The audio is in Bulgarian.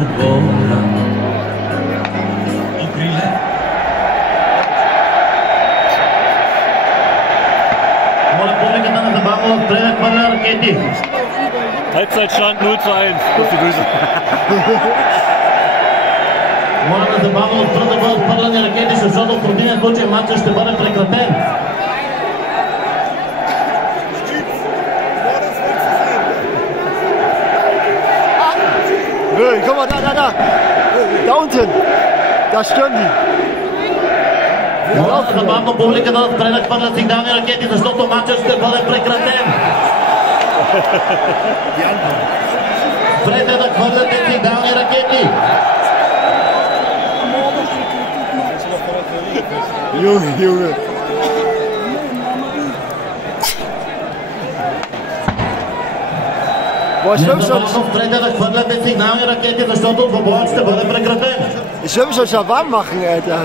Футбол. Игриле. Моля публиката незабавно да прехвърля ракети. Halbzeitstand 0:1. Auf die Grüße. Моля незабавно да бъдат хвърляни ракети, защото в противен случай матчът ще бъде прекратен. Guck mal, da. Da unten. Da stürmen die. Моля незабавно публиката да спре да хвърля сигнални ракети, защото матчът ще бъде прекратен. Спрете да хвърляте сигнални ракети. Junge. Незабавно спрете да хвърляте сигнални ракети, защото двобоят ще бъде прекратен. Ich will mich euch ja warm machen, Alter.